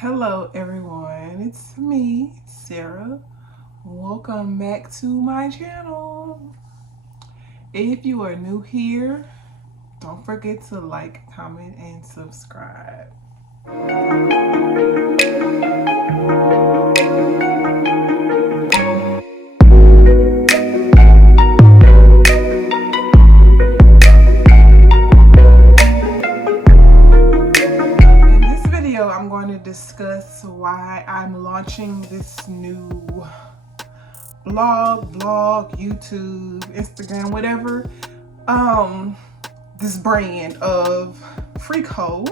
Hello everyone, it's me, Sarah. Welcome back to my channel. If you are new here, don't forget to like, comment, and subscribe. In this video, I'm going to discuss why I'm launching this new blog, YouTube, Instagram, whatever, this brand of Freak Heaux.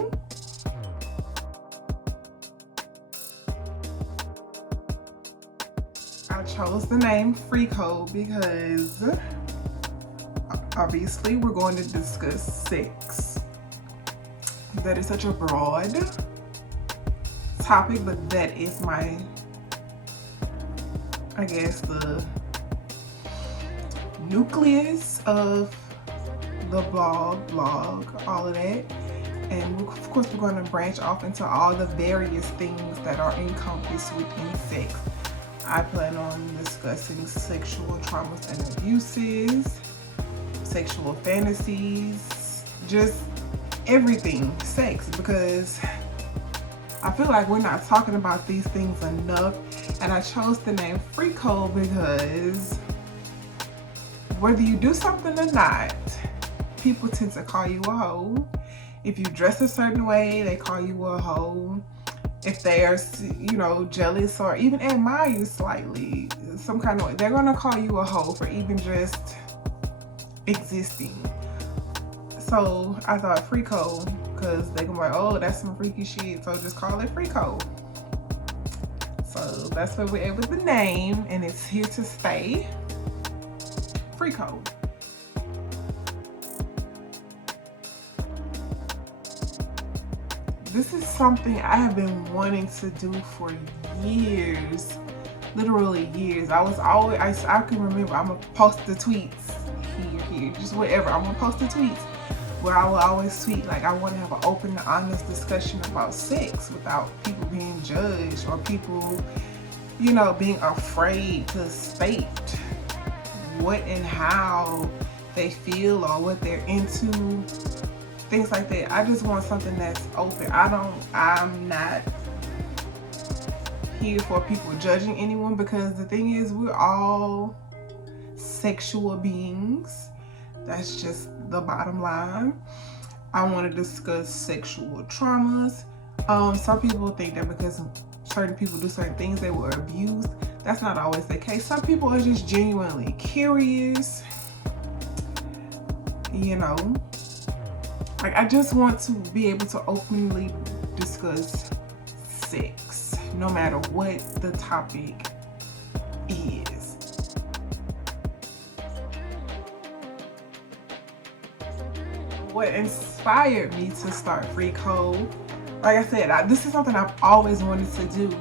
I chose the name Freak Heaux because obviously we're going to discuss sex. That is such a broad topic, but that is my, I guess, the nucleus of the blog, all of that. And of course we're going to branch off into all the various things that are encompassed within sex. I plan on discussing sexual traumas and abuses, sexual fantasies, just everything sex, because I feel like we're not talking about these things enough. And I chose the name Freak Heaux because whether you do something or not, people tend to call you a hoe. If you dress a certain way, they call you a hoe. If they are, jealous or even admire you slightly, some kind of way, they're gonna call you a hoe for even just existing. So I thought Freak Heaux, because they can be like, oh, that's some freaky shit, so just call it Freak Heaux. So that's where we're at with the name, and it's here to stay. Freak Heaux. This is something I have been wanting to do for years, literally years. I can remember, I'm gonna post the tweets here, just whatever. I'm gonna post the tweets where I will always tweet like I want to have an open and honest discussion about sex without people being judged or people, being afraid to state what and how they feel or what they're into. Things like that. I just want something that's open. I'm not here for people judging anyone, because the thing is, we're all sexual beings. That's just the bottom line. I want to discuss sexual traumas. Some people think that because certain people do certain things, they were abused. That's not always the case. Some people are just genuinely curious, Like, I just want to be able to openly discuss sex, no matter what the topic is. What inspired me to start Freak Heaux, like I said, this is something I've always wanted to do.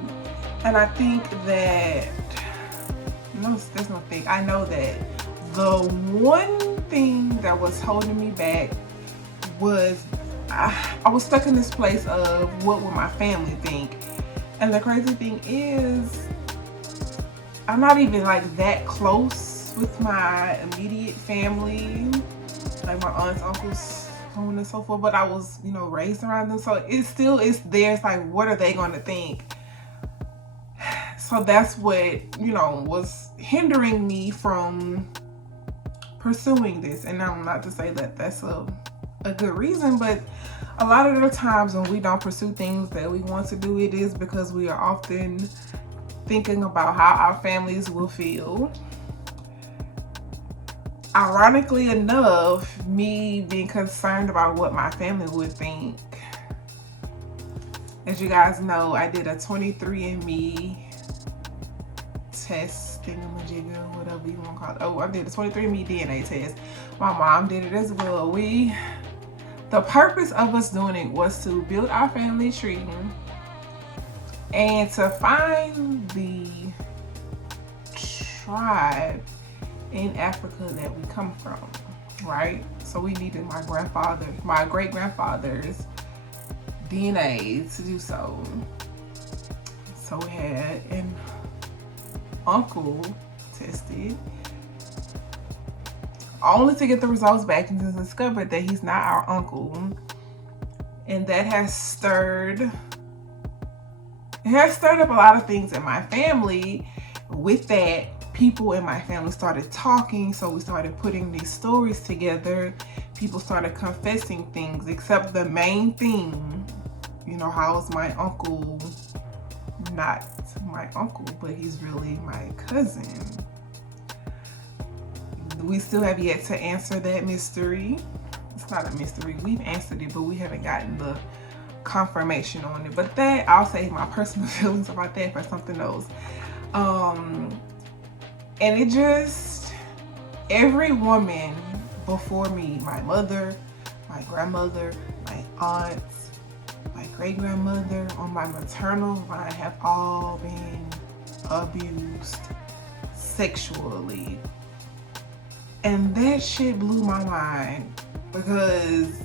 And I think that, there's no thing. I know that the one thing that was holding me back was I was stuck in this place of what would my family think. And the crazy thing is, I'm not even like that close with my immediate family, like my aunts, uncles, so on and so forth, but I was, raised around them. So it still is there. It's like, what are they going to think? So that's what, was hindering me from pursuing this. And I'm not to say that that's a good reason, but a lot of the times when we don't pursue things that we want to do, it is because we are often thinking about how our families will feel. Ironically enough, me being concerned about what my family would think. As you guys know, I did a 23andMe test, thingamajigga, whatever you want to call it. Oh, I did a 23andMe DNA test. My mom did it as well. The purpose of us doing it was to build our family tree and to find the tribe in Africa that we come from, right? So we needed my great grandfather's DNA to do so. So we had an uncle tested, only to get the results back and to discover that he's not our uncle. And that has stirred up a lot of things in my family. With that, people in my family started talking, so we started putting these stories together. People started confessing things, except the main thing, you know, how is my uncle not my uncle, but he's really my cousin? We still have yet to answer that mystery. It's not a mystery. We've answered it, but we haven't gotten the confirmation on it. But that, I'll save my personal feelings about that for something else. And it just, every woman before me, my mother, my grandmother, my aunts, my great-grandmother on my maternal line have all been abused sexually. And that shit blew my mind, because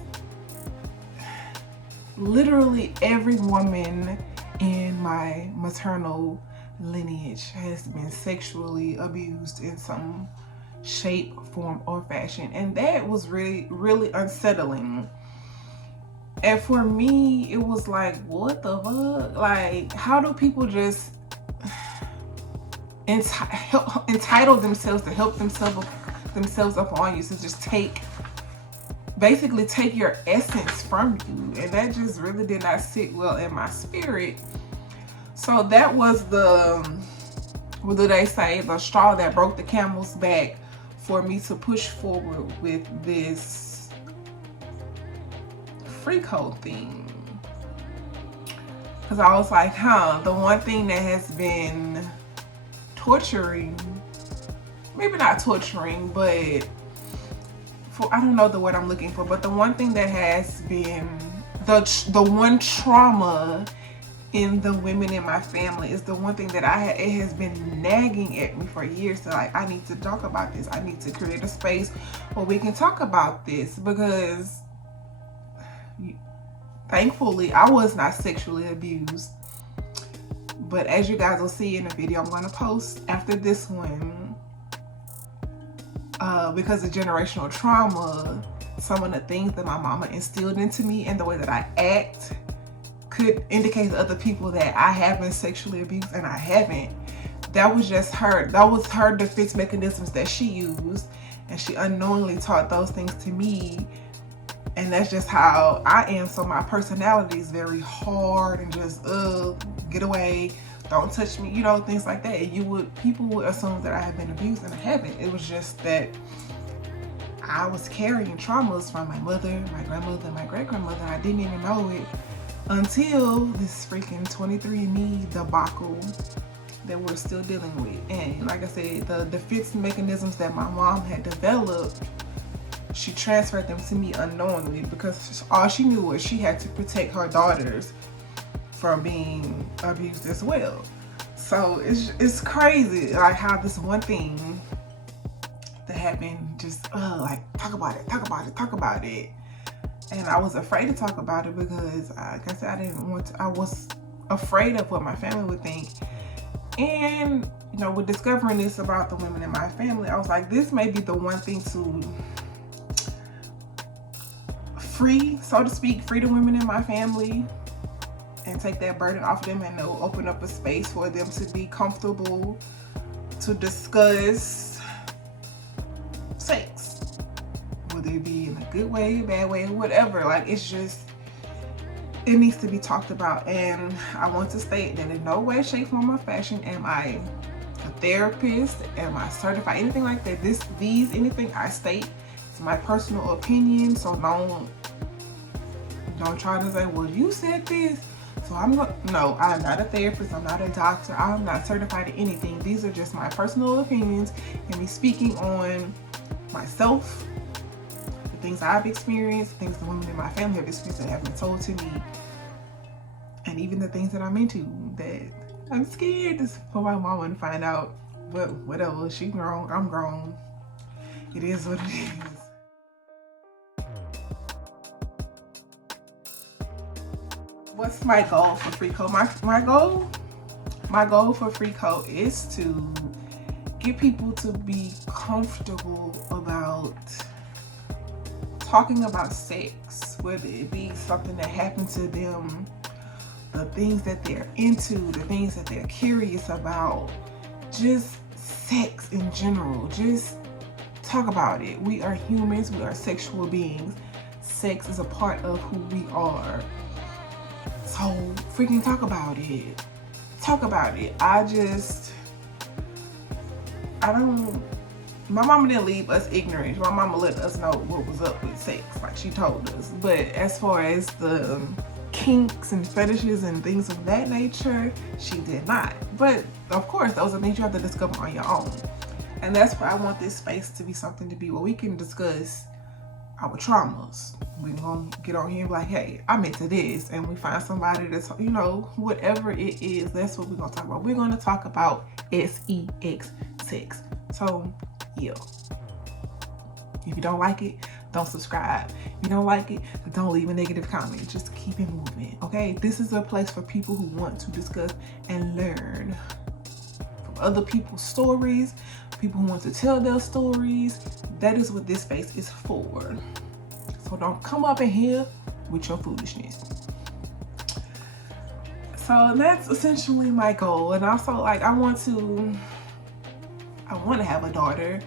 literally every woman in my maternal lineage has been sexually abused in some shape, form, or fashion. And that was really, really unsettling. And for me, it was like, what the fuck? Like, how do people just entitle themselves to help themselves up on you, to just basically take your essence from you? And that just really did not sit well in my spirit. So that was what do they say, the straw that broke the camel's back for me to push forward with this Freak Heaux thing. Because I was like, the one thing that has been torturing, maybe not torturing, but I don't know the word I'm looking for, but the one thing that has been the one trauma in the women in my family is the one thing that it has been nagging at me for years. So like, I need to talk about this. I need to create a space where we can talk about this, because thankfully I was not sexually abused. But as you guys will see in the video I'm going to post after this one, because of generational trauma, some of the things that my mama instilled into me and the way that I act could indicate to other people that I have been sexually abused, and I haven't. That was just her. That was her defense mechanisms that she used, and she unknowingly taught those things to me. And that's just how I am. So my personality is very hard and just, get away, don't touch me, you know, things like that. And people would assume that I have been abused, and I haven't. It was just that I was carrying traumas from my mother, my grandmother, and my great-grandmother, and I didn't even know it until this freaking 23andMe debacle that we're still dealing with. And like I said, the defense mechanisms that my mom had developed, she transferred them to me unknowingly, because all she knew was she had to protect her daughters from being abused as well. So it's crazy, like how this one thing that happened just like talk about it. And I was afraid to talk about it because, like I said, I was afraid of what my family would think. And, you know, with discovering this about the women in my family, I was like, this may be the one thing to free, so to speak, free the women in my family and take that burden off them, and it'll open up a space for them to be comfortable to discuss sex. Whether it be in a good way, bad way, whatever. Like, it's just, it needs to be talked about. And I want to state that in no way, shape, form, or fashion am I a therapist, am I certified, anything like that. Anything I state is my personal opinion. So don't try to say, well, you said this, so no, I'm not a therapist, I'm not a doctor, I'm not certified in anything. These are just my personal opinions and me speaking on myself, things I've experienced, things the women in my family have experienced that have been told to me, and even the things that I'm into that I'm scared for my mama to find out. But whatever, she grown, I'm grown. It is what it is. What's my goal for Freak Heaux? My goal My goal for Freak Heaux is to get people to be comfortable about talking about sex, whether it be something that happened to them, the things that they're into, the things that they're curious about, just sex in general. Just talk about it. We are humans, we are sexual beings. Sex is a part of who we are. So freaking talk about it. Talk about it. My mama didn't leave us ignorant. My mama let us know what was up with sex, like she told us. But as far as the kinks and fetishes and things of that nature, she did not. But of course, those are things you have to discover on your own. And that's why I want this space to be something to be where we can discuss our traumas. We're gonna get on here and be like, hey, I'm into this, and we find somebody that's, you know, whatever it is, that's what we're gonna talk about. We're gonna talk about sex, sex. So yeah, if you don't like it, don't subscribe. If you don't like it, don't leave a negative comment. Just keep it moving, okay? This is a place for people who want to discuss and learn from other people's stories, people who want to tell their stories. That is what this space is for. So don't come up in here with your foolishness. So that's essentially my goal. And also, like, I want to have a daughter.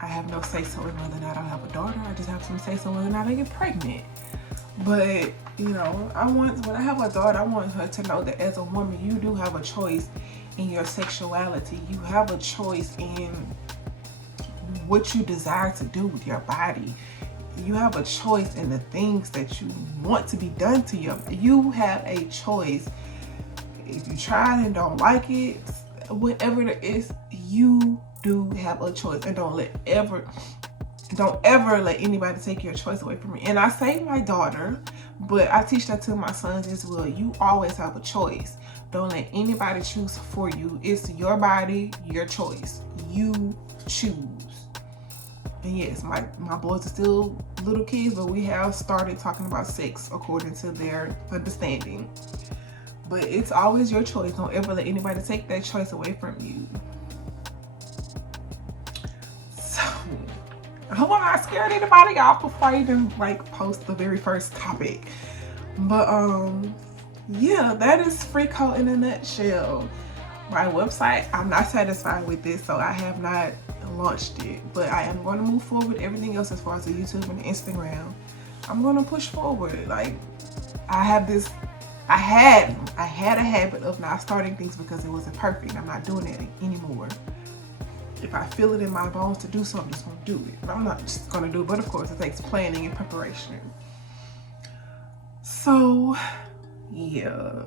I have no say-so in whether or not I have a daughter. I just have some say-so whether or not I get pregnant. But, you know, when I have a daughter, I want her to know that as a woman, you do have a choice in your sexuality. You have a choice in what you desire to do with your body. You have a choice in the things that you want to be done to you. You have a choice. If you try and don't like it, whatever it is, you do have a choice. And don't ever let anybody take your choice away from me. And I say my daughter, but I teach that to my sons as well. You always have a choice. Don't let anybody choose for you. It's your body, your choice. You choose. And yes, my boys are still little kids, but we have started talking about sex according to their understanding. But it's always your choice. Don't ever let anybody take that choice away from you. So I hope I'm not scared anybody off before I even like post the very first topic. But yeah, that is Freak Heaux in a nutshell. My website, I'm not satisfied with this, so I have not launched it, but I am going to move forward with everything else as far as the YouTube and the Instagram. I'm going to push forward. Like, I had a habit of not starting things because it wasn't perfect. I'm not doing that anymore. If I feel it in my bones to do something, I'm just going to do it. But I'm not just going to do it, but of course it takes planning and preparation. So yeah,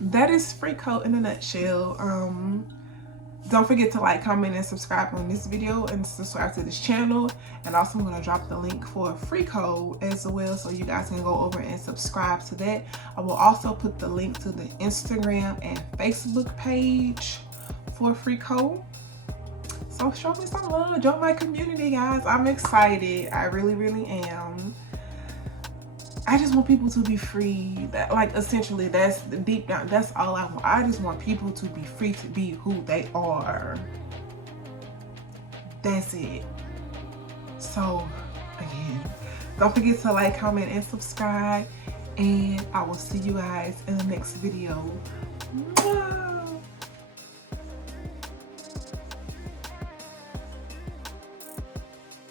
that is Freak Heaux in a nutshell. Don't forget to like, comment, and subscribe on this video, and subscribe to this channel. And also I'm going to drop the link for Freak Heaux as well, so you guys can go over and subscribe to that. I will also put the link to the Instagram and Facebook page for Freak Heaux. So show me some love, join my community, guys. I'm excited. I really am. I just want people to be free. That, like, essentially, that's deep down, that's all I want. I just want people to be free to be who they are. That's it. So again, don't forget to like, comment, and subscribe, and I will see you guys in the next video. Mwah!